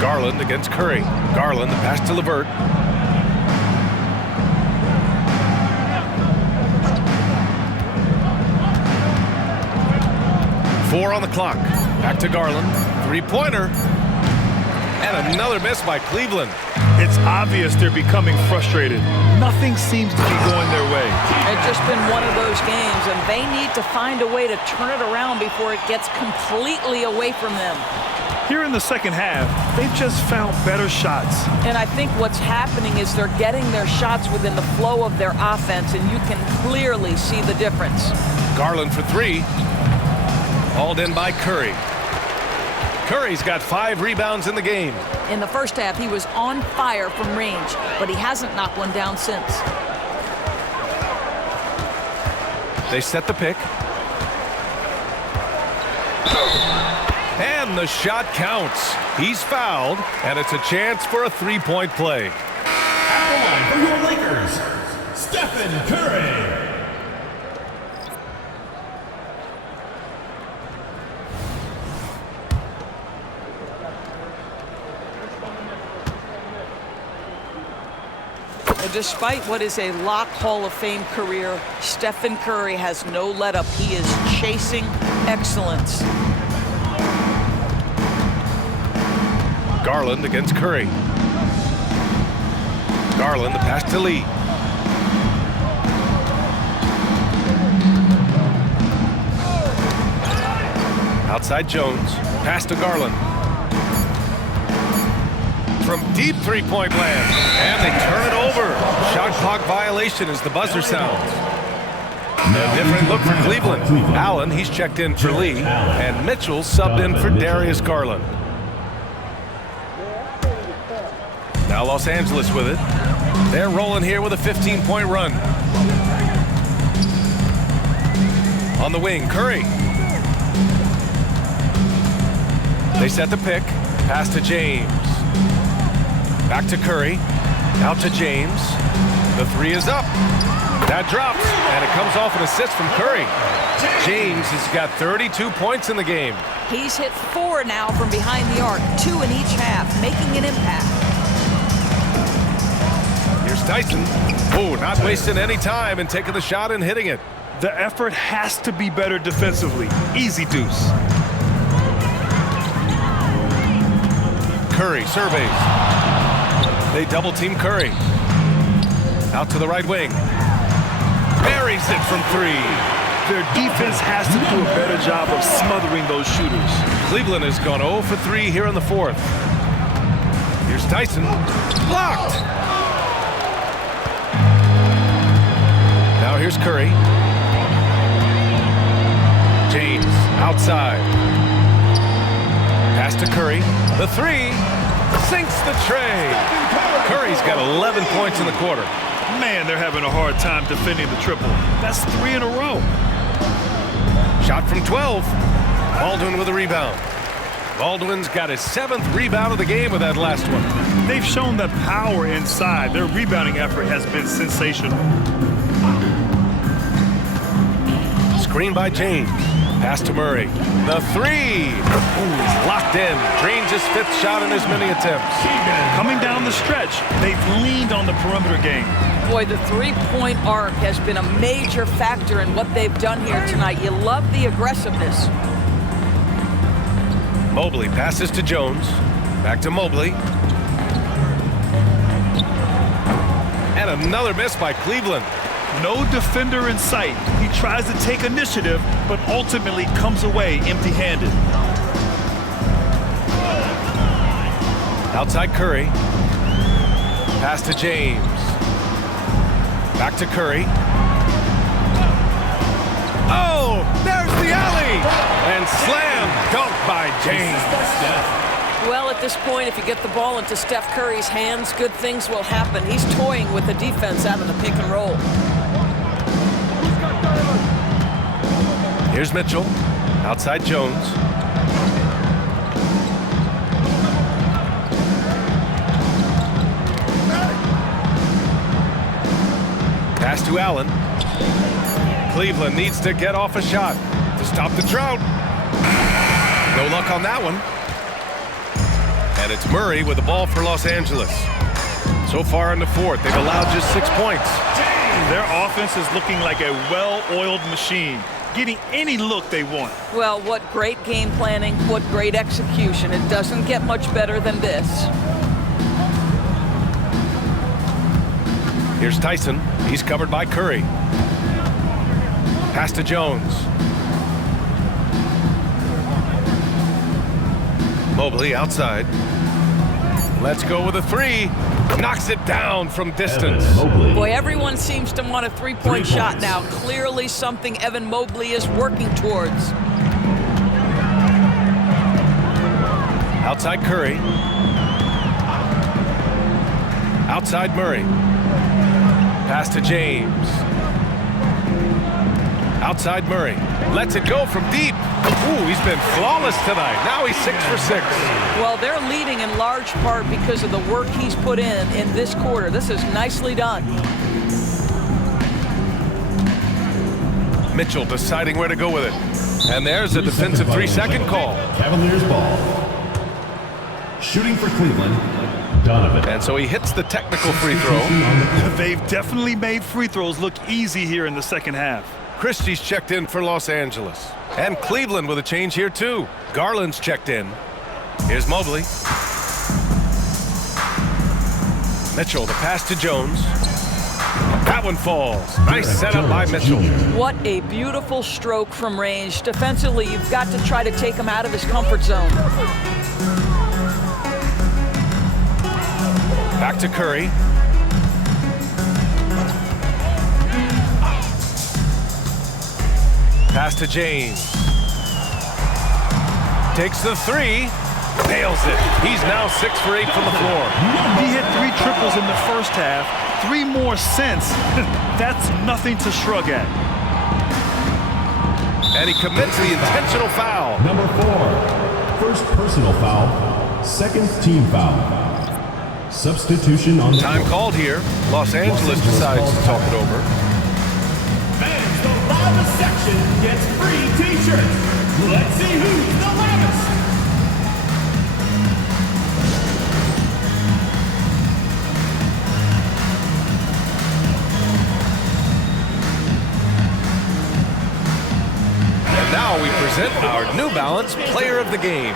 Garland against Curry. Garland, the pass to LeVert. Four on the clock. Back to Garland. Three-pointer. And another miss by Cleveland. It's obvious they're becoming frustrated. Nothing seems to be going their way. It's just been one of those games, and they need to find a way to turn it around before it gets completely away from them. Here in the second half, they've just found better shots. And I think what's happening is they're getting their shots within the flow of their offense, and you can clearly see the difference. Garland for three. Hauled in by Curry. Curry's got 5 rebounds in the game. In the first half, he was on fire from range, but he hasn't knocked one down since. They set the pick. And the shot counts. He's fouled, and it's a chance for a three-point play. At the line for your Lakers, Stephen Curry. Despite what is a lock Hall of Fame career, Stephen Curry has no let-up. He is chasing excellence. Garland against Curry. Garland, the pass to Lee. Outside Jones. Pass to Garland. From deep three-point land. And they turn it over. Shot clock violation as the buzzer sounds. A different look for Cleveland. Allen, he's checked in for Lee. And Mitchell subbed in for Darius Garland. Now Los Angeles with it. They're rolling here with a 15-point run. On the wing, Curry. They set the pick. Pass to James. Back to Curry. Out to James. The three is up. That drops, and it comes off an assist from Curry. James has got 32 points in the game. He's hit 4 now from behind the arc, 2 in each half, making an impact. Here's Tyson. Oh, not wasting any time and taking the shot and hitting it. The effort has to be better defensively. Easy deuce. Curry surveys. They double team Curry. Out to the right wing. Buries it from 3. Their defense has to do a better job of smothering those shooters. Cleveland has gone 0 for 3 here in the 4th. Here's Tyson. Blocked. Now here's Curry. James outside. Pass to Curry. The 3 sinks the tray. Curry's got 11 points in the quarter. Man, they're having a hard time defending the triple. That's 3 in a row. Shot from 12. Baldwin with a rebound. Baldwin's got his 7th rebound of the game with that last one. They've shown the power inside. Their rebounding effort has been sensational. Screen by James. Pass to Murray. The 3. He's locked in. Drains his 5th shot in as many attempts. Coming down the stretch, they've leaned on the perimeter game. Boy, the three-point arc has been a major factor in what they've done here tonight. You love the aggressiveness. Mobley passes to Jones. Back to Mobley. And another miss by Cleveland. No defender in sight. He tries to take initiative, but ultimately comes away empty-handed. Outside Curry. Pass to James. Back to Curry. Oh, there's the alley! And slam dunk by James. Well, at this point, if you get the ball into Steph Curry's hands, good things will happen. He's toying with the defense out of the pick and roll. Here's Mitchell. Outside Jones. Pass to Allen. Cleveland needs to get off a shot to stop the drought. No luck on that one. And it's Murray with the ball for Los Angeles. So far in the 4th, they've allowed just 6 points. Their offense is looking like a well-oiled machine, getting any look they want. Well, what great game planning, what great execution. It doesn't get much better than this. Here's Tyson. He's covered by Curry. Pass to Jones. Mobley outside. Let's go with a 3. Knocks it down from distance. Boy, everyone seems to want a three-point shot now. Clearly something Evan Mobley is working towards. Outside Curry. Outside Murray. Pass to James. Outside Murray. Lets it go from deep. Ooh, he's been flawless tonight. Now he's 6 for 6. Well, they're leading in large part because of the work he's put in this quarter. This is nicely done. Mitchell deciding where to go with it. And there's a defensive 3-second call. Cavaliers ball. Shooting for Cleveland, Donovan. And so he hits the technical free throw. They've definitely made free throws look easy here in the second half. Christie's checked in for Los Angeles. And Cleveland with a change here too. Garland's checked in. Here's Mobley. Mitchell, the pass to Jones. That one falls. Nice setup by Mitchell. What a beautiful stroke from range. Defensively, you've got to try to take him out of his comfort zone. Back to Curry. Pass to James. Takes the 3. Nails it. He's now 6 for 8 from the floor. He hit 3 triples in the first half. 3 more since. That's nothing to shrug at. And he commits the intentional foul. Number 4. First personal foul. Second team foul. Substitution on the Time court. called here. Los Angeles decides to talk it over. Fans, the loudest section gets free t-shirts. Let's see who's the loudest. And now we present our New Balance Player of the Game.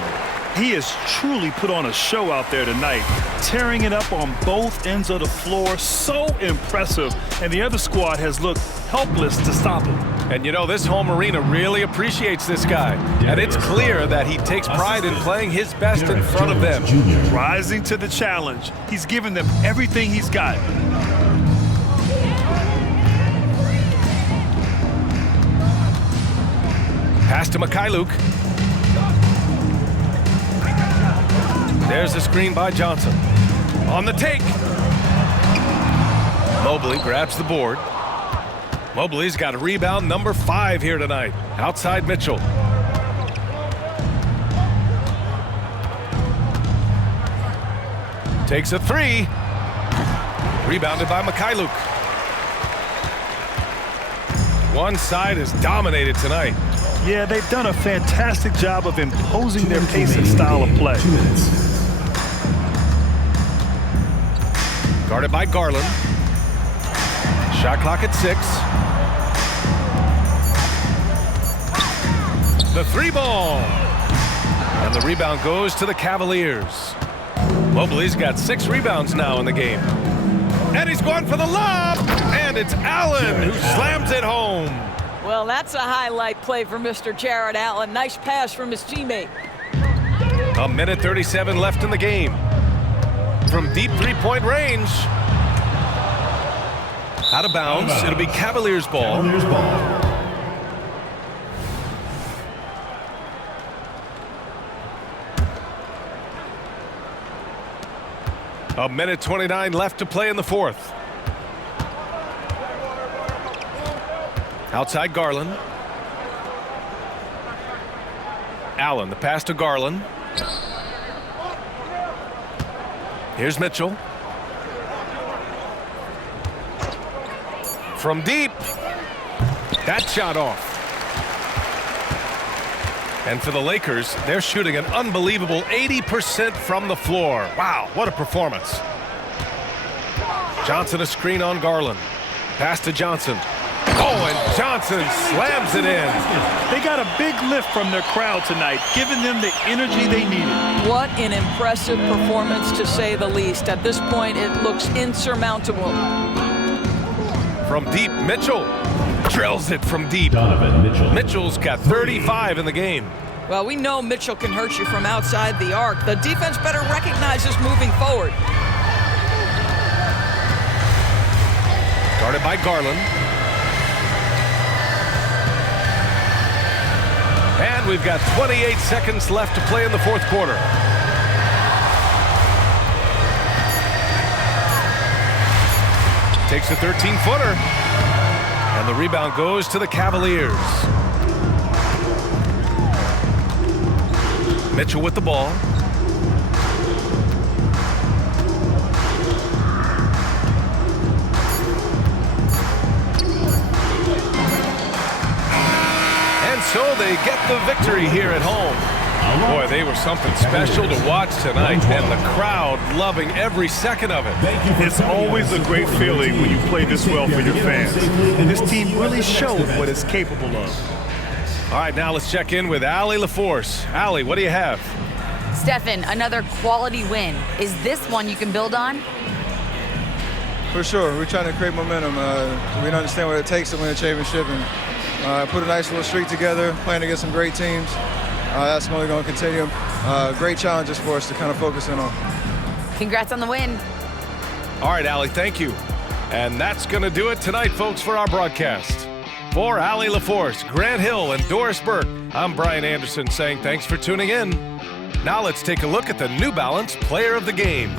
He has truly put on a show out there tonight, tearing it up on both ends of the floor. So impressive. And the other squad has looked helpless to stop him. And you know, this home arena really appreciates this guy. And it's clear that he takes pride in playing his best in front of them. Rising to the challenge. He's given them everything he's got. Pass to Mikhailuk. There's the screen by Johnson. On the take. Mobley grabs the board. Mobley's got a rebound number 5 here tonight. Outside Mitchell. Takes a 3. Rebounded by Mikhailuk. One side is dominated tonight. Yeah, they've done a fantastic job of imposing their pace and style of play. 2 minutes. Guarded by Garland. Shot clock at 6. The 3 ball. And the rebound goes to the Cavaliers. Mobley's got 6 rebounds now in the game. And he's going for the lob. And it's Allen who slams it home. Well, that's a highlight play for Mr. Jared Allen. Nice pass from his teammate. A minute 37 left in the game. From deep 3-point range. Out of bounds. It'll be Cavaliers ball. Cavaliers ball. A minute 29 left to play in the fourth. Outside Garland. Allen, the pass to Garland. Here's Mitchell. From deep. That shot off. And for the Lakers, they're shooting an unbelievable 80% from the floor. Wow, what a performance. Johnson a screen on Garland. Pass to Johnson. Oh, and Johnson slams it in. They got a big lift from their crowd tonight, giving them the energy they needed. What an impressive performance, to say the least. At this point, it looks insurmountable. From deep, Mitchell drills it from deep. Donovan Mitchell. Mitchell's got 35 in the game. Well, we know Mitchell can hurt you from outside the arc. The defense better recognize this moving forward. Guarded by Garland. And we've got 28 seconds left to play in the fourth quarter. Takes a 13-footer. And the rebound goes to the Cavaliers. Mitchell with the ball. And so they get the victory here at home. Boy, they were something special to watch tonight, and the crowd loving every second of it. It's always a great feeling when you play this well for your fans. And this team really showed what it's capable of. All right, now let's check in with Allie LaForce. Allie, what do you have? Stefan, another quality win. Is this one you can build on? For sure. We're trying to create momentum. We understand what it takes to win a championship, and put a nice little streak together, playing against some great teams. That's only going to continue. Great challenges for us to kind of focus in on. Congrats on the win. All right, Allie, thank you. And that's going to do it tonight, folks, for our broadcast. For Allie LaForce, Grant Hill, and Doris Burke, I'm Brian Anderson saying thanks for tuning in. Now let's take a look at the New Balance Player of the Game.